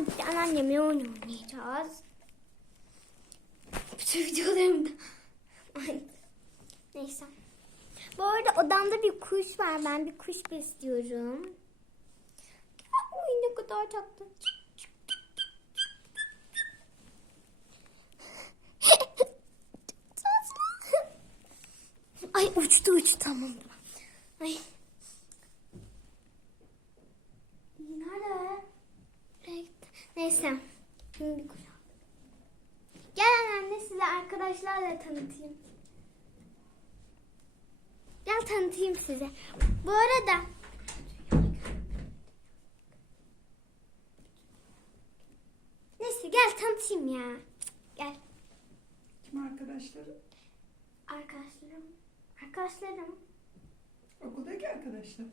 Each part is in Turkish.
Bir de anneannemle oyun oynayacağız. Bütün videolarımda. Ay. Neyse. Bu arada odamda bir kuş var. Ben bir kuş besliyorum. Ay ne kadar tatlı. Ay uçtu uçtu tamam. Ay. Nerede? Evet. Neyse. Şimdi bir kuş aldım. Gel anne size arkadaşlarla tanıtayım. Gel tanıtayım size. Bu arada Neyse gel tanıtayım ya. Gel. Kim arkadaşları? Arkadaşlarım. Arkadaşlarım. Okuldaki arkadaşlar.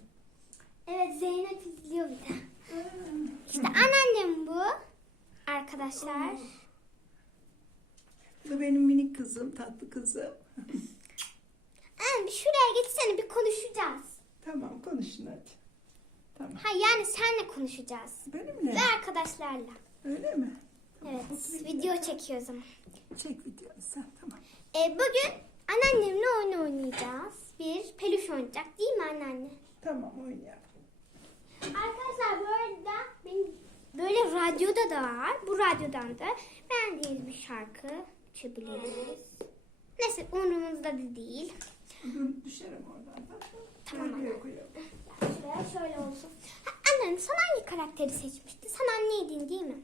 Evet Zeynep izliyor bir de. İşte anneannem bu. Arkadaşlar. Bu da benim minik kızım, tatlı kızım. Anne bir şuraya geçsene bir konuşacağız. Tamam konuşun hadi. Tamam. Ha yani senle konuşacağız. Benimle. Ve arkadaşlarla. Öyle mi? Evet video çekiyoruz ama. Çek videonu sen tamam. E, bugün anneannemle oyun oynayacağız. Bir peluş oynayacak değil mi anneanne? Tamam oynayalım. Arkadaşlar bu arada benim böyle radyoda da var. Bu radyodan da beğendiğiniz bir şarkı açabiliriz. Neyse umurumuzda da değil. Düşerim oradan da. Tamam. Şuraya şöyle olsun. Ha, annem sen hangi karakteri seçmiştin? Sen anneydin değil mi?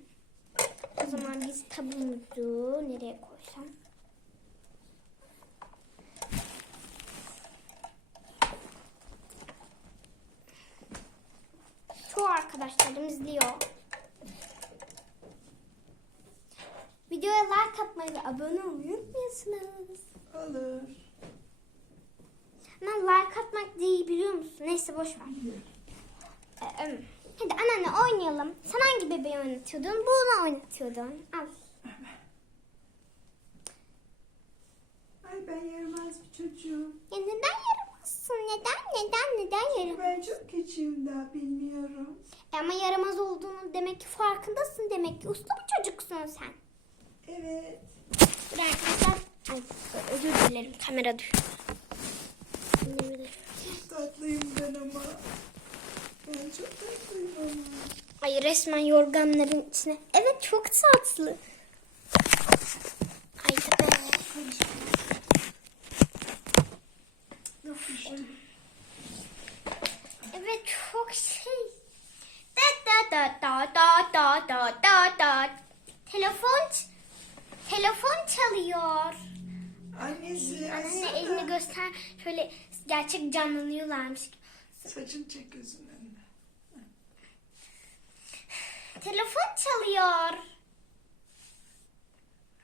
O zaman biz tabumuzu nereye koysam? Çoğu arkadaşlarım izliyor. Videoya like atmayı ve abone olmayı unutmuyorsunuz. Olur. Ben like atmak değil biliyor musun? Neyse boş ver. Ee, Hadi anneanne oynayalım. Sen hangi bebeği oynatıyordun? Bunu oynatıyordun. Al. Ay ben yaramaz bir çocuğum. Ya neden yaramazsın? Neden? Neden? Neden yaramaz? Ben çok küçüğüm daha bilmiyorum. E ama yaramaz olduğunu demek ki farkındasın. Demek ki usta bir çocuksun sen. Evet. Dur arkadaşlar. Özür dilerim. Kamera düştü. Çok tatlıyım ben ama. Ben çok tatlıyım ama. Ay resmen yorganların içine. Evet çok tatlı. Haydi be. Evet çok şey. Da da da da da da da da. Telefon ç- telefon çalıyor. Annesi Anne açsana. elini göster. Şöyle gerçek canlanıyorlarmış. Saçını çek gözünün önüne. Telefon çalıyor.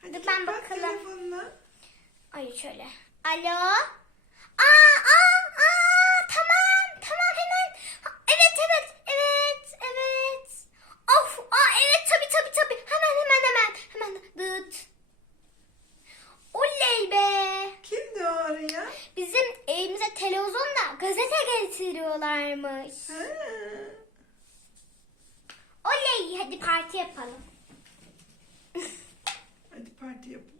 Hadi Dur, ben bak bakalım. telefonuna. Ay şöyle. Alo. Aa, aa, tamam, tamam hemen. Ha, Evet, evet, evet, evet. Of, aa, evet tabii tabii tabii. Hemen hemen hemen. Hemen dıt. Oley be. Kimdi o araya? Bizim evimize televizyonda gazete getiriyorlarmış. Ha. Oley hadi parti yapalım. Hadi parti yapın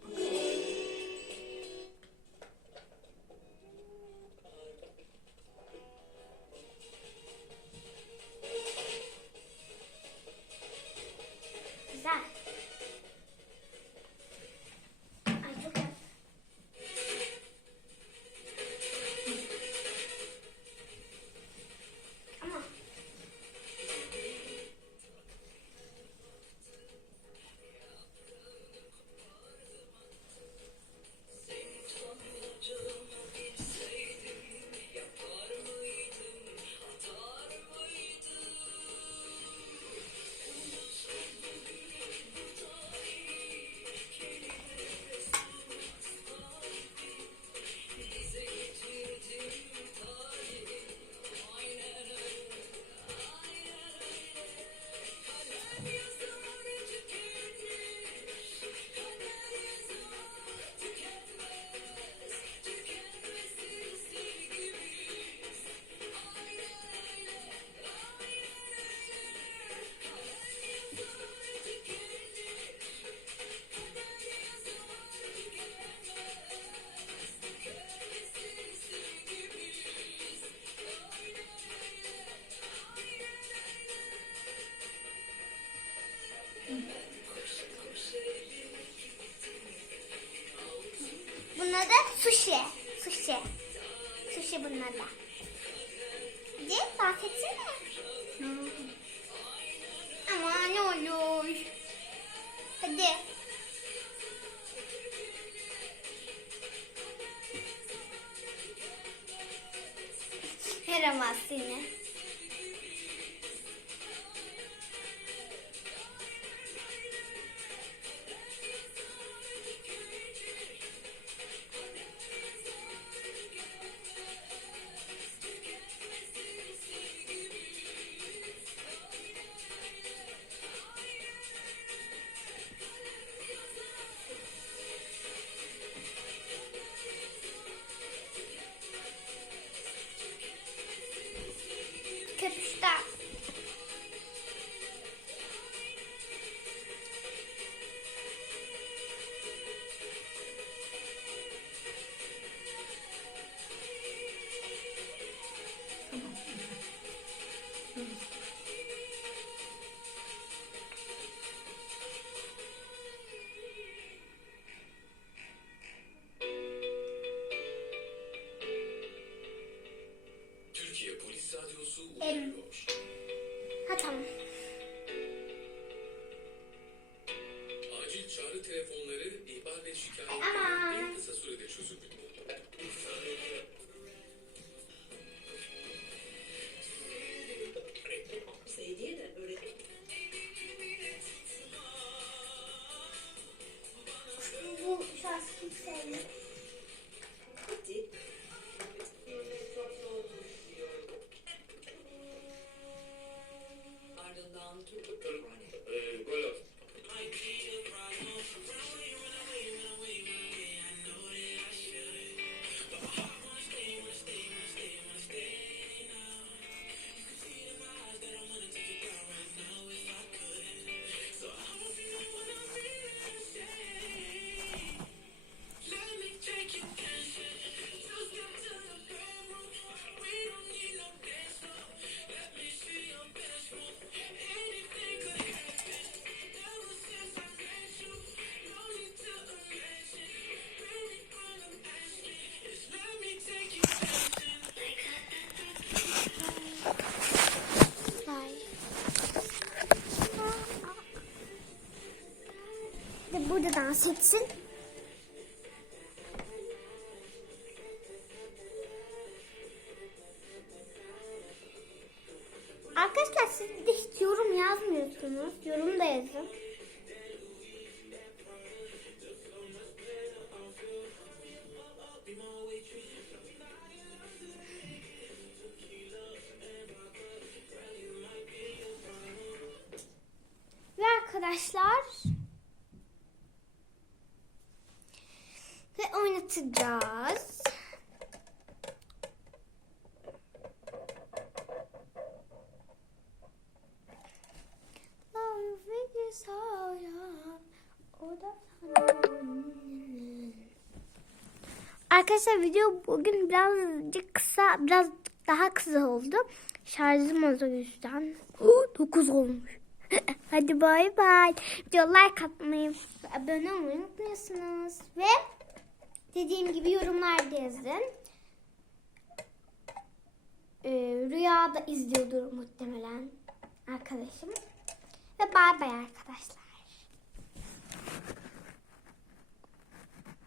Bunun adı sushi. Sushi. Sushi bunun adı. Hadi bahsetsene. Ama ne olur. Hadi. Yaramaz seni. Ha tamam. Acil çağrı telefonları ihbar ve Aman. şikayetlerin en kısa sürede çözülür. Bu şarkı hiç dans etsin. Arkadaşlar siz de hiç yorum yazmıyorsunuz. Yorum da yazın. Ve arkadaşlar da Arkadaşlar video bugün birazcık kısa, biraz daha kısa oldu. Şarjım az o yüzden. 9 olmuş. Hadi bay bay. Video like atmayı abone olmayı unutmuyorsunuz. Ve Dediğim gibi yorumlarda yazın. Ee, rüyada izliyordur muhtemelen arkadaşım. Ve bay bay arkadaşlar.